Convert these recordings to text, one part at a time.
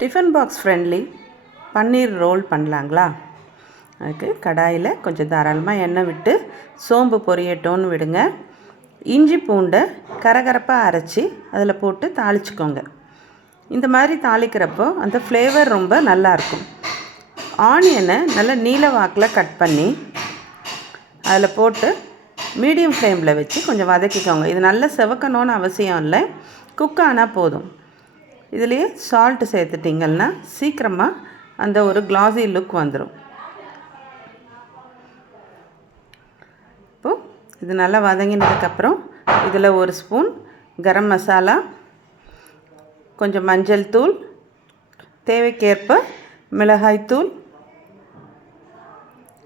Tiffin box friendly பன்னீர் role பண்ணலாங்களா? அதுக்கு கடாயில் கொஞ்சம் தாராளமாக எண்ணெய் விட்டு சோம்பு பொரியட்டோன்னு விடுங்க. இஞ்சி பூண்டை கரகரப்பாக அரைச்சி அதில் போட்டு தாளிச்சுக்கோங்க. இந்த மாதிரி தாளிக்கிறப்போ அந்த ஃப்ளேவர் ரொம்ப நல்லாயிருக்கும். ஆனியனை நல்லா நீல வாக்கில் கட் பண்ணி அதில் போட்டு மீடியம் ஃப்ளேமில் வச்சு கொஞ்சம் வதக்கிக்கோங்க. இது நல்லா செவக்கணும்னு அவசியம் இல்லை, குக் ஆனால் போதும். இதுலேயே சால்ட்டு சேர்த்துட்டிங்கன்னா சீக்கிரமாக அந்த ஒரு கிளாஸி லுக் வந்துடும். இப்போது இது நல்லா வதங்கினதுக்கப்புறம் இதில் ஒரு ஸ்பூன் கரம் மசாலா, கொஞ்சம் மஞ்சள் தூள், தேவைக்கேற்ப மிளகாய்த்தூள்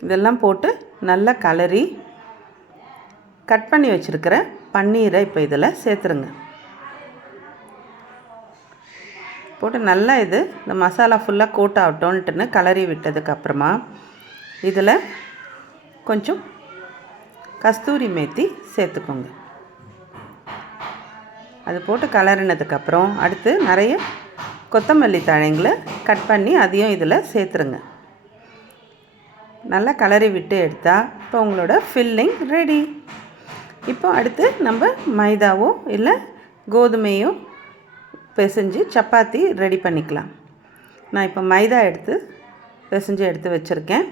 இதெல்லாம் போட்டு நல்லா கலரி கட் பண்ணி வச்சுருக்கிற பன்னீரை இப்போ இதில் சேர்த்துருங்க. போட்டு நல்லா இந்த மசாலா ஃபுல்லாக கோட் ஆகட்டோன்ட்டுன்னு கலரி விட்டதுக்கப்புறமா இதில் கொஞ்சம் கஸ்தூரி மேத்தி சேர்த்துக்கோங்க. அது போட்டு கலரினதுக்கப்புறம் அடுத்து நிறைய கொத்தமல்லி தழைங்களை கட் பண்ணி அதையும் இதில் சேர்த்துருங்க. நல்லா கலரி விட்டு எடுத்தால் இப்போ உங்களோட ஃபில்லிங் ரெடி. இப்போ அடுத்து நம்ம மைதாவோ இல்லை கோதுமையோ பிசைஞ்சு சப்பாத்தி ரெடி பண்ணிக்கலாம். நான் இப்போ மைதா பிசைஞ்சு எடுத்து வச்சுருக்கேன்.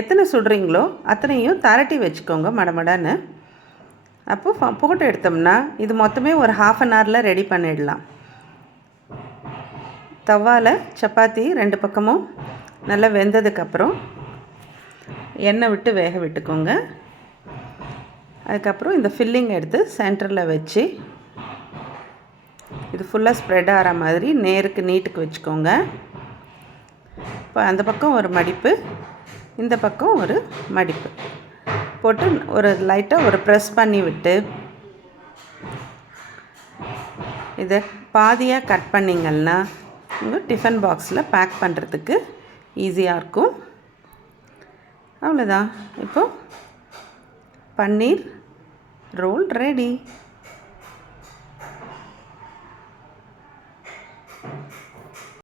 எத்தனை சுடுறீங்களோ அத்தனையும் தரட்டி வச்சுக்கோங்க மடமடன்னு. அப்போ போட்டு எடுத்தோம்னா இது மொத்தமே ஒரு 1/2 hourல ரெடி பண்ணிடலாம். தவாவில் சப்பாத்தி 2 பக்கமும் நல்லா வெந்ததுக்கப்புறம் எண்ணெய் விட்டு வேக விட்டுக்கோங்க. அதுக்கப்புறம் இந்த ஃபில்லிங் எடுத்து சென்டரில் வச்சு இது ஃபுல்லாக ஸ்ப்ரெட் ஆகிற மாதிரி நேருக்கு நீட்டுக்கு வச்சுக்கோங்க. இப்போ அந்த பக்கம் ஒரு மடிப்பு, இந்த பக்கம் ஒரு மடிப்பு போட்டு ஒரு லைட்டாக ஒரு ப்ரெஸ் பண்ணி விட்டு இதை பாதியாக கட் பண்ணிங்கன்னா உங்கள் டிஃபன் பாக்ஸில் பேக் பண்ணுறதுக்கு ஈஸியாக இருக்கும். அவ்வளோதான். இப்போது பன்னீர் ரோல் ரெடி.